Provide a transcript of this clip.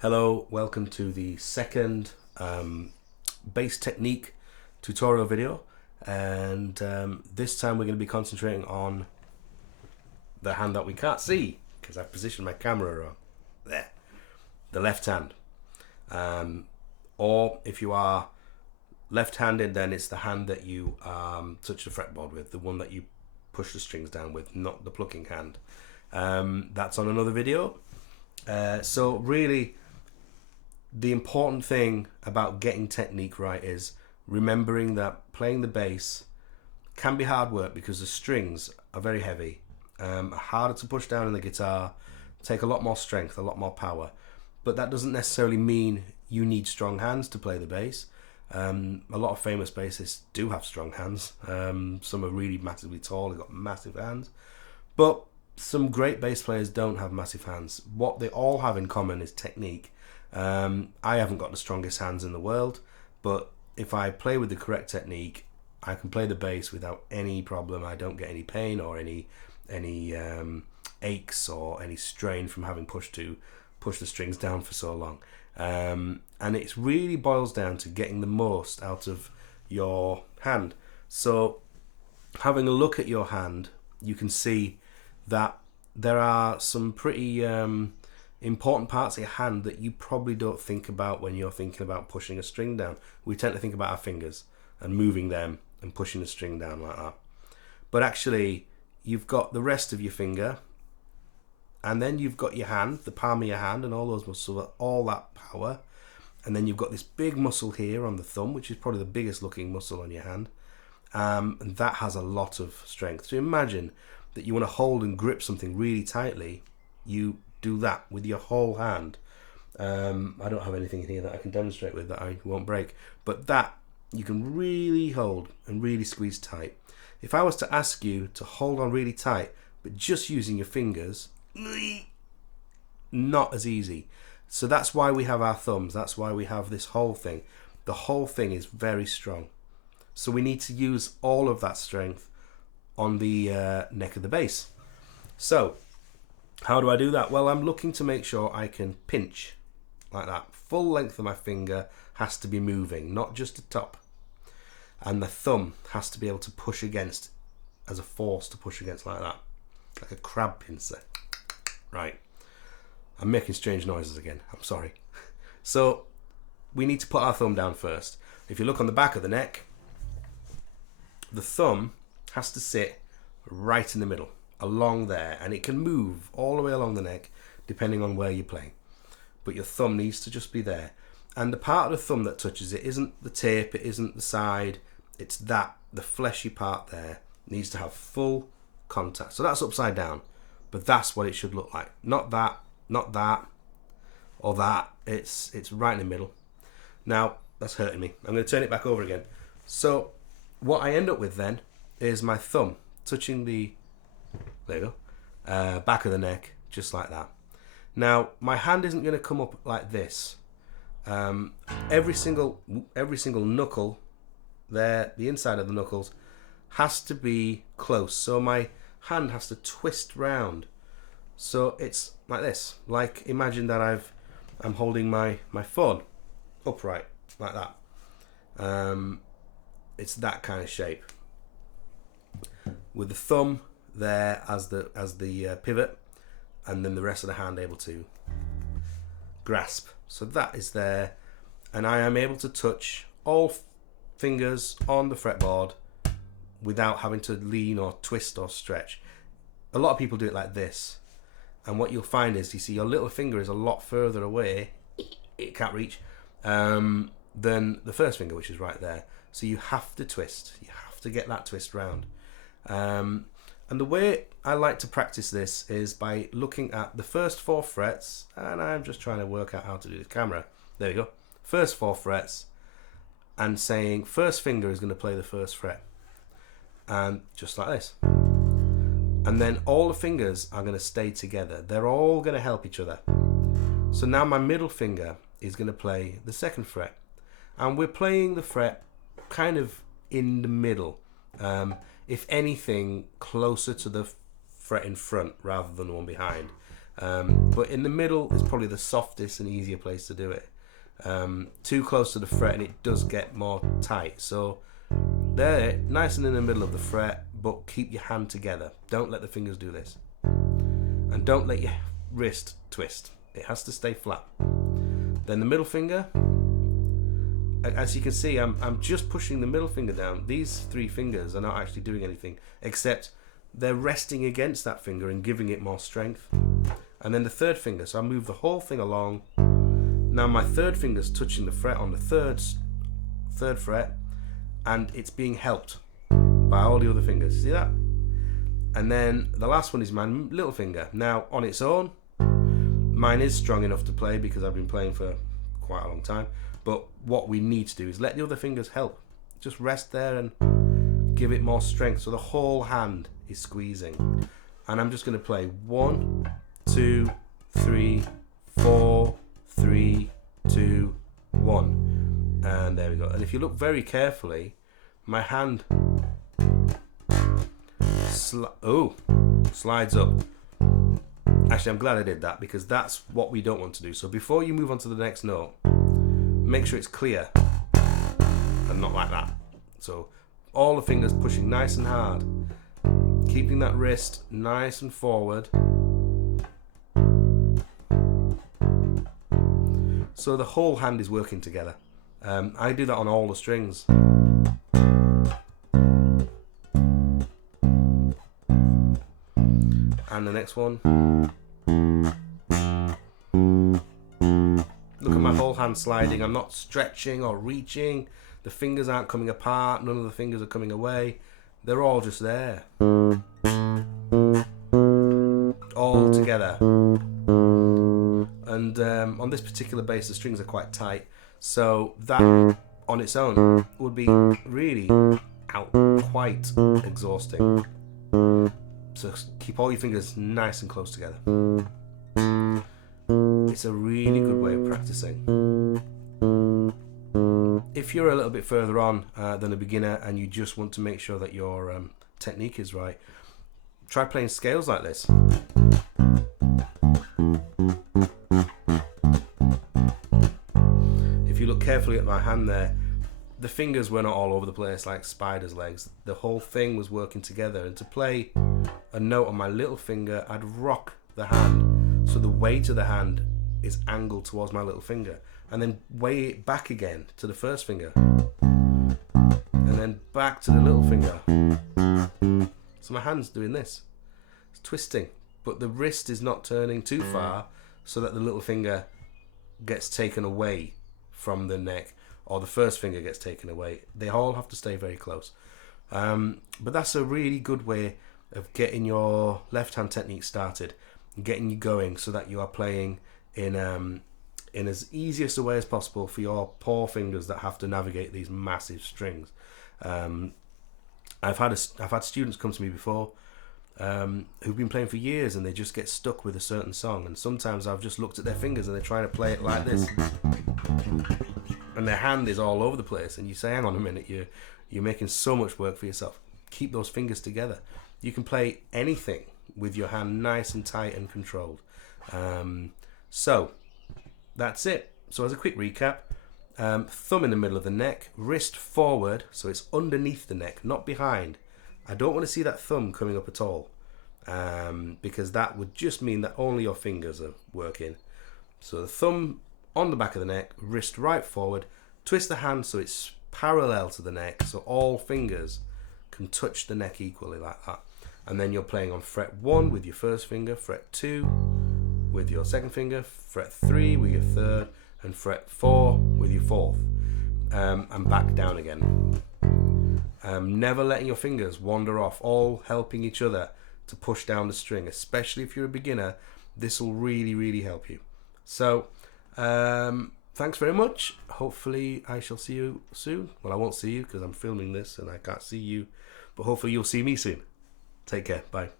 Hello, welcome to the second bass technique tutorial video, and this time we're going to be concentrating on the hand that we can't see because I've positioned my camera wrong. There, the left hand, or if you are left-handed, then it's the hand that you touch the fretboard with, the one that you push the strings down with, not the plucking hand. That's on another video. So really, the important thing about getting technique right is remembering that playing the bass can be hard work because the strings are very heavy, harder to push down in the guitar, take a lot more strength, a lot more power. But that doesn't necessarily mean you need strong hands to play the bass. A lot of famous bassists do have strong hands. Some are really massively tall, they've got massive hands. But some great bass players don't have massive hands. What they all have in common is technique. I haven't got the strongest hands in the world, but if I play with the correct technique, I can play the bass without any problem. I don't get any pain or any aches or any strain from having push the strings down for so long. And it really boils down to getting the most out of your hand. So having a look at your hand, you can see that there are some pretty important parts of your hand that you probably don't think about when you're thinking about pushing a string down. We tend to think about our fingers and moving them and pushing the string down like that. But actually, you've got the rest of your finger, and then you've got your hand, the palm of your hand, and all those muscles, all that power. And then you've got this big muscle here on the thumb, which is probably the biggest looking muscle on your hand. And that has a lot of strength. So imagine that you want to hold and grip something really tightly. You do that with your whole hand. I don't have anything in here that I can demonstrate with that I won't break, but that you can really hold and really squeeze tight. If I was to ask you to hold on really tight but just using your fingers, not as easy. So that's why we have our thumbs, that's why we have this whole thing. The whole thing is very strong, so we need to use all of that strength on the neck of the bass. So how do I do that? Well, I'm looking to make sure I can pinch like that. Full length of my finger has to be moving, not just the top. And the thumb has to be able to push against as a force to push against like that. Like a crab pincer. Right. I'm making strange noises again. I'm sorry. So we need to put our thumb down first. If you look on the back of the neck, the thumb has to sit right in the middle, along there, and it can move all the way along the neck depending on where you're playing, but your thumb needs to just be there. And the part of the thumb that touches it isn't the tip, it isn't the side, it's that the fleshy part there needs to have full contact. So that's upside down, but that's what it should look like. Not that, not that, or that. It's right in the middle. Now that's hurting me. I'm going to turn it back over again. So what I end up with then is my thumb touching the, there you go, back of the neck, just like that. Now my hand isn't going to come up like this. Every single knuckle there, the inside of the knuckles, has to be close. So my hand has to twist round. So it's like this. Like imagine that I'm holding my phone upright like that. It's that kind of shape, with the thumb there as the pivot, and then the rest of the hand able to grasp. So that is there, and I am able to touch all fingers on the fretboard without having to lean or twist or stretch. A lot of people do it like this, and what you'll find is, you see your little finger is a lot further away, it can't reach, than the first finger, which is right there. So you have to twist, you have to get that twist round. And the way I like to practice this is by looking at the first 4 frets, and I'm just trying to work out how to do the camera. There you go. First 4 frets, and saying first finger is going to play the first fret, and just like this. And then all the fingers are going to stay together. They're all going to help each other. So now my middle finger is going to play the second fret, and we're playing the fret kind of in the middle. If anything, closer to the fret in front rather than the one behind. But in the middle is probably the softest and easier place to do it. Too close to the fret and it does get more tight. So there, nice and in the middle of the fret, but keep your hand together. Don't let the fingers do this. And don't let your wrist twist. It has to stay flat. Then the middle finger, as you can see, I'm just pushing the middle finger down. These three fingers are not actually doing anything, except they're resting against that finger and giving it more strength. And then the third finger, so I move the whole thing along. Now my third finger's touching the fret on the third fret, and it's being helped by all the other fingers. See that? And then the last one is my little finger. Now on its own, mine is strong enough to play because I've been playing for quite a long time. But what we need to do is let the other fingers help. Just rest there and give it more strength. So the whole hand is squeezing. And I'm just going to play 1, 2, 3, 4, 3, 2, 1. And there we go. And if you look very carefully, my hand slides up. Actually, I'm glad I did that because that's what we don't want to do. So before you move on to the next note, make sure it's clear and not like that. So all the fingers pushing nice and hard, keeping that wrist nice and forward. So the whole hand is working together. I do that on all the strings. And the next one. Look at my whole hand sliding. I'm not stretching or reaching. The fingers aren't coming apart. None of the fingers are coming away. They're all just there. All together. And on this particular bass, the strings are quite tight. So that on its own would be really quite exhausting. So keep all your fingers nice and close together. It's a really good way of practicing. If you're a little bit further on than a beginner and you just want to make sure that your technique is right, try playing scales like this. If you look carefully at my hand there, the fingers were not all over the place like spider's legs. The whole thing was working together. And to play a note on my little finger, I'd rock the hand so the weight of the hand is angled towards my little finger, and then weigh it back again to the first finger, and then back to the little finger. So my hand's doing this. It's twisting, but the wrist is not turning too far so that the little finger gets taken away from the neck, or the first finger gets taken away. They all have to stay very close. But that's a really good way of getting your left hand technique started, getting you going so that you are playing in as easiest a way as possible for your poor fingers that have to navigate these massive strings. I've had students come to me before who've been playing for years and they just get stuck with a certain song, and sometimes I've just looked at their fingers and they're trying to play it like this and their hand is all over the place, and you say, hang on a minute, you're making so much work for yourself. Keep those fingers together. You can play anything with your hand nice and tight and controlled. So that's it. So as a quick recap, thumb in the middle of the neck, wrist forward, so it's underneath the neck, not behind. I don't want to see that thumb coming up at all, because that would just mean that only your fingers are working. So the thumb on the back of the neck, wrist right forward, twist the hand so it's parallel to the neck, so all fingers can touch the neck equally like that. And then you're playing on fret 1 with your first finger, fret 2 with your second finger, fret 3 with your third, and fret 4 with your fourth, and back down again. Never letting your fingers wander off, all helping each other to push down the string. Especially if you're a beginner, this will really, really help you. So thanks very much. Hopefully I shall see you soon. Well, I won't see you because I'm filming this and I can't see you, but hopefully you'll see me soon. Take care. Bye.